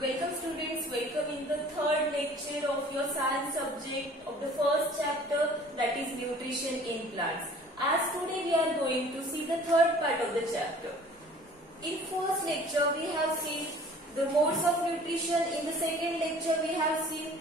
Welcome students, welcome in the third lecture of your science subject of the first chapter, that is nutrition in plants. As today we are going to see the third part of the chapter. In first lecture we have seen the modes of nutrition. In the second lecture we have seen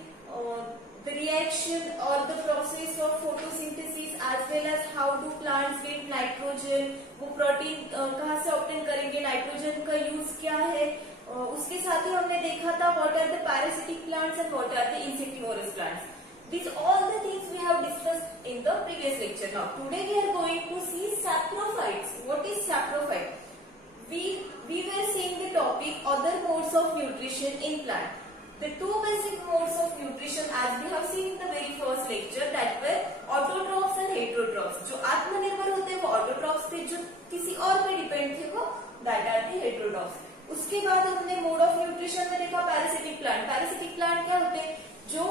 the reaction or the process of photosynthesis as well as how do plants get nitrogen, वो protein कहाँ से obtain करेंगे, nitrogen का use क्या है. उसके साथ ही हमने देखा था what are the parasitic plants and what are the insectivorous plants. These all the things we have discussed in the previous lecture. Now today we are going to see saprophytes. What is saprophyte? We were seeing the topic other modes of nutrition in plant. The two basic modes of nutrition as we have seen in the very first lecture that were autotrophs and heterotrophs. जो आत्मनिर्भर होते हैं वो autotrophs थे, जो किसी और पे डिपेंड थे वो that are the heterotrophs. उसके बाद हमने मोड ऑफ न्यूट्रिशन में देखा पैरासिटिक प्लांट. पैरासिटिक प्लांट क्या होते हैं? जो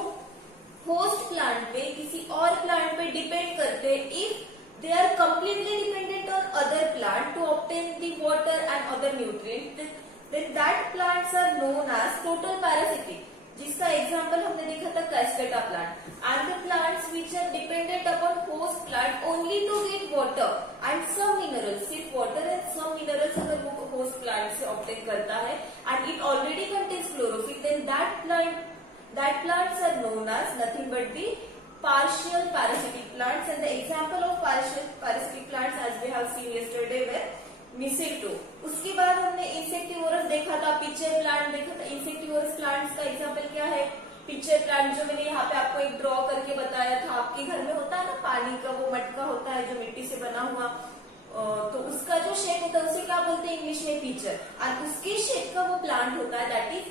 होस्ट प्लांट पे किसी और प्लांट पे डिपेंड करते हैं. If they are completely dependent on other plant to obtain the water and other nutrient, then that plants are known as total parasitic, जिसका एग्जांपल हमने देखा था Cuscuta plant. And the plants which are dependent upon host plant only to get water and some minerals, सिर्फ water and some minerals अगर वो host plant से obtain करता है and it already contains chlorophyll, then that plants are known as nothing but the partial parasitic plants. And the example of partial parasitic plants as we have seen yesterday were मिसेक्टो. उसके बाद हमने insectivorous देखा था, pitcher plant देखा था. Insectivorous plants का example क्या है? पिक्चर प्लांट जो मैंने यहाँ पे आपको एक ड्रॉ करके बताया था. आपके घर में होता है ना पानी का वो मटका होता है जो मिट्टी से बना हुआ, तो उसका जो शेप होता है उसे क्या बोलते हैं इंग्लिश में? पिक्चर. और उसके शेप का वो प्लांट होता है, that is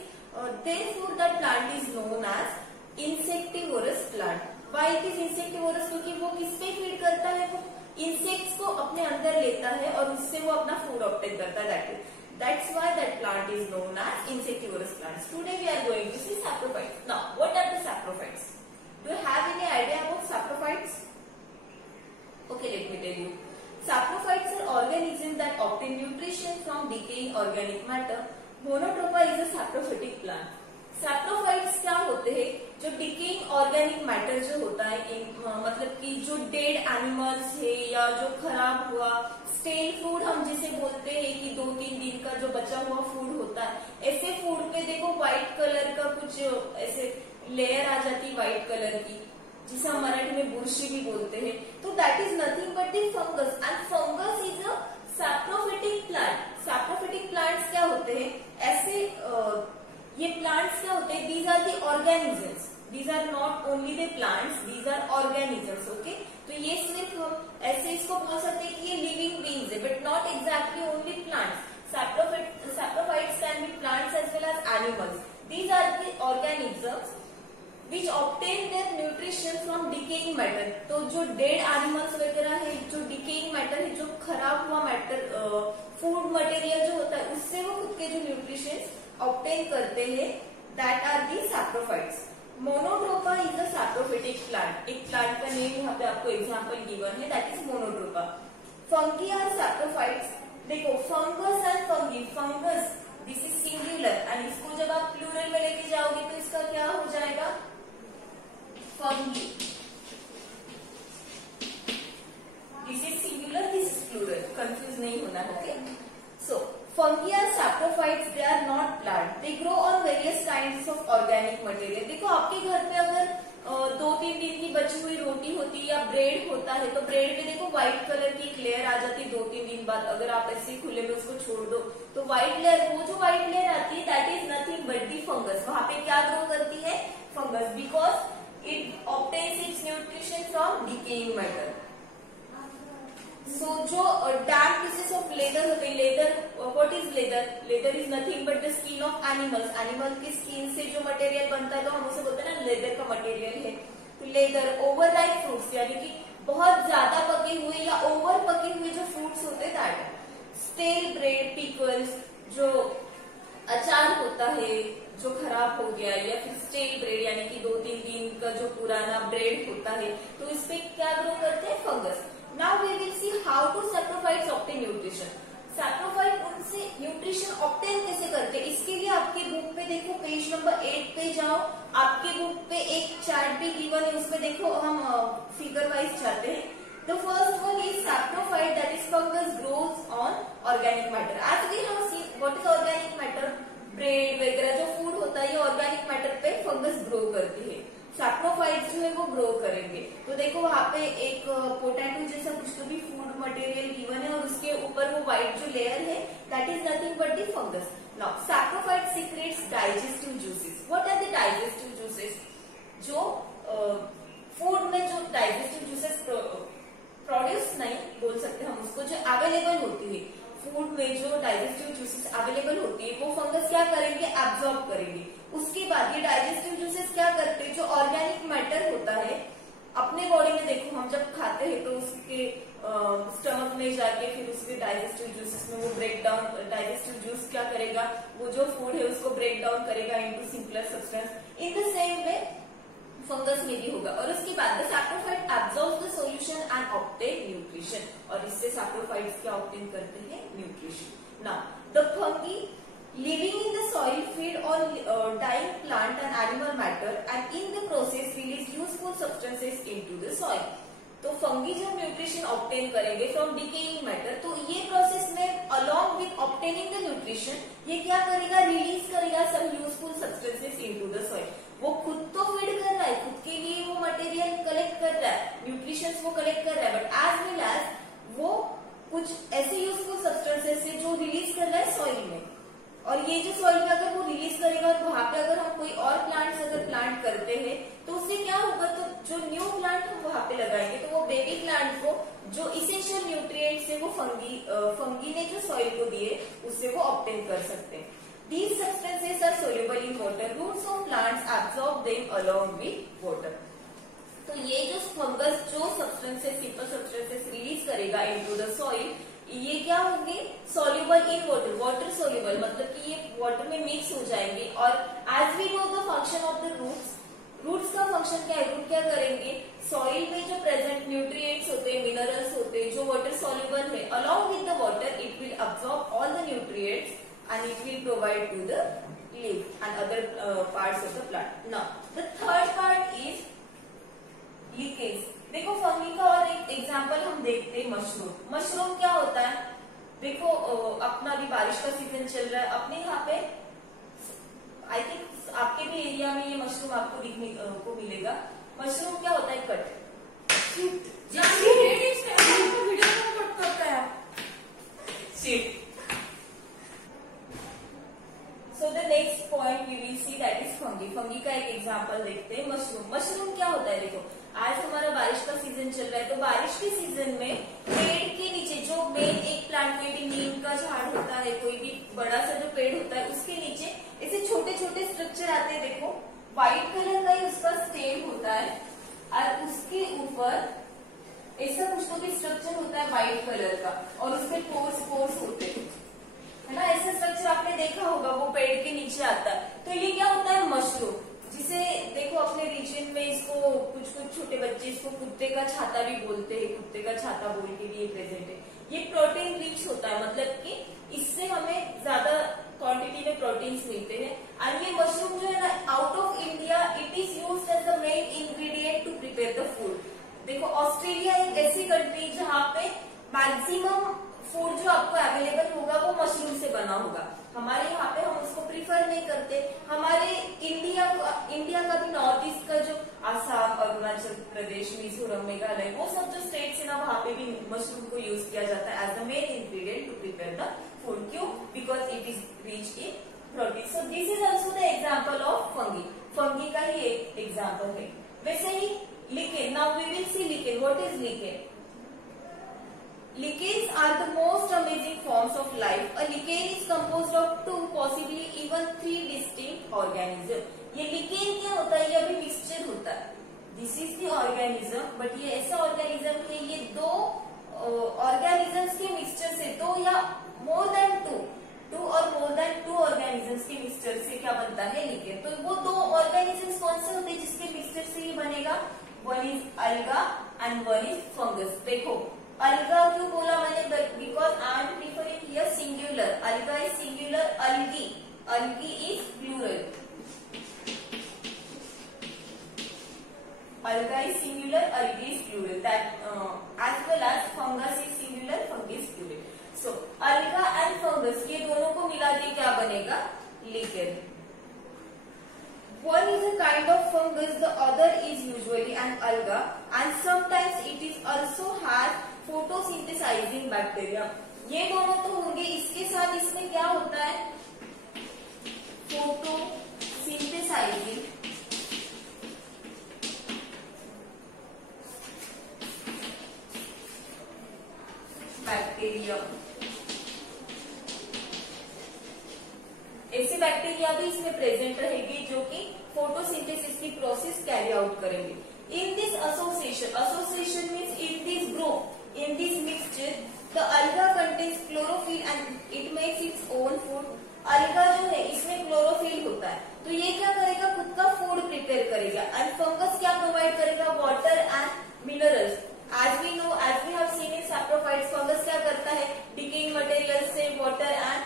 therefore that plant is known as insectivorous plant. Why it is insectivorous? क्योंकि वो किस पे फीड करता है? वो इंसेक्ट्स को अपने अंदर लेता है और उससे वो अपना फूड ऑब्टेन करता है. That's why that plant is known as insectivorous plants. Today we are going to see saprophytes. Now, what are the saprophytes? Do you have any idea about saprophytes? Okay, let me tell you. Saprophytes are organisms that obtain nutrition from decaying organic matter. Monotropa is a saprophytic plant. Saprophytes क्या होते हैं? जो decaying organic matter जो होता है, मतलब कि जो डेड एनिमल्स है या जो खराब हुआ स्टेल फूड हम जिसे बोलते हैं कि 2-3 दिन का जो बचा हुआ फूड होता है, ऐसे फूड पे देखो व्हाइट कलर का कुछ ऐसे लेयर आ जाती व्हाइट कलर की, जिसे हम मराठी में बुरशी भी बोलते हैं. तो that is nothing but the fungus. And fungus is a saprophytic plant. Saprophytic plants क्या होते हैं? ऐसे ये प्लांट्स क्या होते हैं? These are the organisms. These are not only the plants, these are organisms. Okay, तो ये सिर्फ हम ऐसे इसको बोल सकते हैं कि ये लिविंग बीइंग्स है, but not exactly only plants. Saprophytes can be plants as well as animals. These are the organisms which obtain their nutrition from decaying matter. तो जो डेड एनिमल्स वगैरह है, जो डिकेइंग मैटर है, जो खराब हुआ मैटर फूड मटेरियल जो होता है, उससे वो खुद के जो न्यूट्रिशन ऑब्टेन करते हैं, that are the saprophytes. Monotropa is a saprophytic plant. एक प्लांट का नेम यहाँ पे आपको एग्जांपल गिवन है, that is Monotropa. Fungi are saprophytes. देखो fungus and fungi. Fungus this is singular and इसको जब आप प्लूरल में लेके जाओगे तो इसका क्या हो जाएगा? Fungi. This is singular, this is plural, confuse नहीं होना. Okay, so fungi are saprophytes. They are not plant. They grow on various kinds of organic material. देखो आपके घर में अगर 2-3 दिन की बची हुई रोटी होती है या ब्रेड होता है, तो ब्रेड पे देखो व्हाइट कलर की एक लेयर आ जाती है 2-3 दिन बाद. अगर आप ऐसे खुले में उसको छोड़ दो तो व्हाइट लेयर, वो जो व्हाइट लेयर आती है that is nothing but the fungus. वहां पे क्या ग्रो करती है? Fungus. Because it obtains its nutrition from decaying matter. So जो डैम्प पीसेस ऑफ लेदर होते हैं, leather, what is leather? Leather is nothing but the skin of animals. Animal की skin से जो मटेरियल बनता है तो हम उसे बोलते हैं ना लेदर का मटेरियल है. तो लेदर. ओवर राइप फ्रूट्स यानी कि बहुत ज्यादा पके हुए या ओवर पके हुए जो फ्रूट्स होते हैं, दैट. स्टेल ब्रेड, पिकल्स, जो अचार होता है जो खराब हो गया, या फिर स्टेल ब्रेड यानी कि 2-3 दिन का जो पुराना ब्रेड होता है, तो इसपे क्या ग्रो करते हैं? Fungus. Now we will see how to saprophytes obtain nutrition. Saprophyte उनसे न्यूट्रिशन ऑब्टेन कैसे करते हैं, इसके लिए आपकी बुक पे देखो पेज नंबर 8 पे जाओ, आपके बुक पे एक चार्ट भी गिवन है, उसमें देखो हम फिगर वाइज जाते हैं। The first one is saprophyte, that is fungus grows on organic matter. As we have seen, what is organic matter? Bread वगैरह जो फूड होता है ये ऑर्गेनिक मैटर पे फंगस ग्रो करती है। सैप्रोफाइट्स जो है वो ग्रो करेंगे। तो देखो वहाँ पे एक पोटैटो जैसा कुछ तो भी फूड मटेरियल गिवन है और उसके ऊपर वो व्हाइट जो लेयर है that is nothing but the fungus. Now saprophyte secretes digestive juices. What are the digestive juices? जो फूड में जो डाइजेस्टिव जूसेस प्रोड्यूस नहीं बोल सकते हम उसको, जो अवेलेबल होती है फूड में, जो डाइजेस्टिव जूसेस अवेलेबल होती है वो फंगस क्या करेंगे? एब्जॉर्ब करेंगे। उसके बाद ये डाइजेस्टिव जूसेस क्या करते हैं? जो ऑर्गेनिक मैटर होता है अपने बॉडी में, देखो हम जब खाते हैं तो उसके स्टमक में जाके फिर उसके डाइजेस्टिव जूसेस में वो ब्रेक डाउन, डाइजेस्टिव जूस क्या करेगा? वो जो फूड है उसको ब्रेक डाउन करेगा into simpler substance. In the same way fungus में भी होगा। और उसके बाद the saprophyte absorbs the solution and obtain nutrition, और इससे सैप्रोफाइट्स क्या ऑब्टेन करते हैं? Nutrition. Now the fungi living in the soil feed on dying plant and animal matter and in the process release useful substances into the soil. तो fungi जब nutrition obtain करेंगे from decaying matter, तो ये process में along with obtaining the nutrition ये क्या करेगा? Release करेगा some useful substances into the soil. वो खुद तो फीड कर रहा है, खुद के लिए वो मटेरियल कलेक्ट कर रहा है, न्यूट्रिशन वो कलेक्ट कर रहा है, बट एज वेल एज वो कुछ ऐसे यूजफुल सब्सटेंसेस है जो रिलीज कर रहा है सॉइल में। और ये जो सॉइल में अगर वो रिलीज करेगा और वहां पे अगर हम कोई और प्लांट्स अगर प्लांट करते हैं तो उससे क्या होगा? तो जो न्यू प्लांट हम वहां पे लगाएंगे तो वो बेबी प्लांट को जो इसेंशियल न्यूट्रिएंट्स है वो फंगी ने जो सॉइल को दिए उससे वो ऑब्टेन कर सकते हैं। These substances are soluble in water. Roots of plants absorb them along with water. तो ये जो फंगस जो सब्सटेंसेस, सिंपल सब्सटेंसेस रिलीज करेगा इनटू द सॉइल, ये क्या होंगे? Soluble in water, water soluble, मतलब कि ये वाटर में मिक्स हो जाएंगे। और as we know the function of the roots, roots का फंक्शन क्या है? रूट क्या करेंगे? सॉइल में जो प्रेजेंट न्यूट्रिएंट्स होते हैं, मिनरल्स होते हैं जो वाटर सॉल्युबल है, along with the water it will absorb all the nutrients and it will provide to the leaf and other parts of the plant. Now the third part is leakage. देखो fungi का और एक example हम देखते हैं mushroom. Mushroom क्या होता है? देखो अपना भी बारिश का सीजन चल रहा है, अपने यहाँ पे आई थिंक आपके भी एरिया में ये मशरूम आपको दिखने को मिलेगा। मशरूम क्या होता है? Cut sheet. So the next point we will see that is fungi. Fungi का एक एग्जांपल देखते हैं मशरूम। मशरूम क्या होता है? देखो आज हमारा बारिश का सीजन चल रहा है, तो बारिश के सीजन में पेड़ के नीचे जो मेन एक प्लांट में भी नीम का झाड़ होता है, कोई भी बड़ा सा जो पेड़ होता है उसके नीचे ऐसे छोटे छोटे स्ट्रक्चर आते हैं। देखो व्हाइट कलर का ही उसका स्टेम होता है और उसके ऊपर ऐसा कुछ तो भी स्ट्रक्चर होता है व्हाइट कलर का, और उसमें पोर्स होते हैं, है ना? ऐसा स्ट्रक्चर आपने देखा होगा, वो पेड़ के नीचे आता है। तो ये क्या होता है? मशरूम, जिसे देखो अपने रीजन में इसको कुछ छोटे बच्चे इसको कुत्ते का छाता भी बोलते हैं, कुत्ते का छाता बोल के भी ये प्रेजेंट है। ये प्रोटीन रिच होता है, मतलब कि इससे हमें ज्यादा क्वांटिटी में प्रोटीन्स मिलते हैं। और ये मशरूम जो है ना, out of India it is used as the main ingredient to prepare the food. देखो ऑस्ट्रेलिया एक ऐसी कंट्री जहाँ पे मैक्सिमम फूड जो आपको अवेलेबल होगा वो मशरूम से बना होगा। हमारे यहाँ पे हम उसको प्रीफर नहीं करते। हमारे इंडिया का भी नॉर्थ ईस्ट का जो आसाम, अरुणाचल प्रदेश, मिजोरम, मेघालय, वो सब जो स्टेट्स है ना, वहाँ पे भी मशरूम को यूज किया जाता है as the main ingredient to prepare the food. क्यों? Because it is rich in protein. So this is also the example of fungi. Fungi का ही एक एग्जाम्पल है। वैसे ही lichen, now we will see lichen. What is lichen? Lichens are the most amazing forms of life. A lichen is composed of 2, possibly even 3 distinct organisms. ये lichen क्या होता है? ये अभी मिक्सचर होता है। This is the organism, but ये ऐसा ऑर्गेनिज्म है, ये दो ऑर्गेनिजम्स के मिक्सचर से, दो या मोर देन टू और मोर देन 2 ऑर्गेनिजम्स के मिक्सचर से क्या बनता है? लिकेन। तो वो दो ऑर्गेनिजम्स कौन से होते हैं जिसके मिक्सचर से ये बनेगा? One is alga and one is fungus. देखो अलगा क्यों बोला मैंने? Because I am preferring here singular. Alga is singular, algae algae is plural. Alga is singular, algae is plural. That as well as fungus is singular, fungus is plural. So alga and fungus ये दोनों को मिला के क्या बनेगा? lichen. One is a kind of fungus, the other is usually an alga, and sometimes it is also has photosynthesizing bacteria. ये दोनों तो होंगे, इसके साथ इसमें क्या होता है? photosynthesizing bacteria. ऐसे बैक्टीरिया भी इसमें प्रेजेंट रहेगी जो कि फोटोसिंथेसिस की प्रोसेस कैरी आउट करेंगे. In this association means in this group, in this mixture the alga contains chlorophyll and it makes its own food. Alga जो है इसमें क्लोरोफिल होता है, तो ये क्या करेगा? खुद का फूड प्रिपेयर करेगा. एंड फंगस क्या प्रोवाइड करेगा? Water and minerals. As we know, as we have seen in saprophytes, fungus क्या करता है? Decaying materials से water and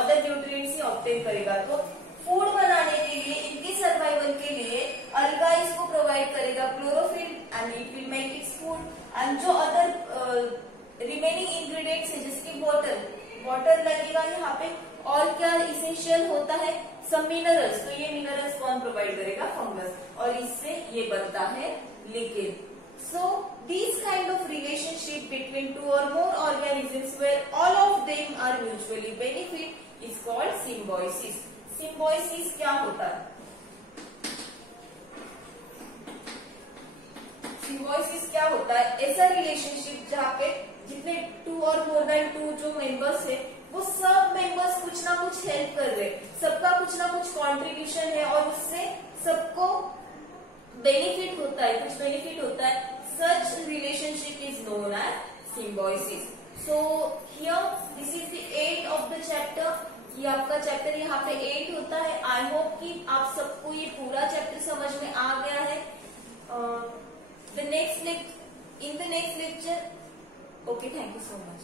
other nutrients से obtain करेगा. तो फूड बनाने के लिए, इनके सर्वाइवल के लिए अल्गा इसको प्रोवाइड करेगा chlorophyll and it will make its food. And जो अदर रिमेनिंग इंग्रेडिएंट्स है जिसकी वाटर लगेगा यहाँ पे, और क्या इसेंशियल होता है? Some minerals. तो ये मिनरल्स कौन प्रोवाइड करेगा? फंगस. और इससे ये बनता है lichen. So these kind of relationship between two or more organisms where all of them are mutually benefit is called symbiosis. Symbiosis क्या होता है? Symbiosis क्या होता है? ऐसा रिलेशनशिप जहाँ पे जितने टू और मोर देन टू जो मेंबर्स है वो सब मेंबर्स कुछ ना कुछ हेल्प कर रहे, सबका कुछ ना कुछ कंट्रीब्यूशन है और उससे सबको बेनिफिट होता है, कुछ बेनिफिट होता है. Such relationship is known as symbiosis. So here this is the end of the chapter. ये आपका चैप्टर यहाँ पे 8 होता है. आई होप कि आप सबको ये पूरा चैप्टर समझ में आ गया है. In the next lecture. Okay, thank you so much.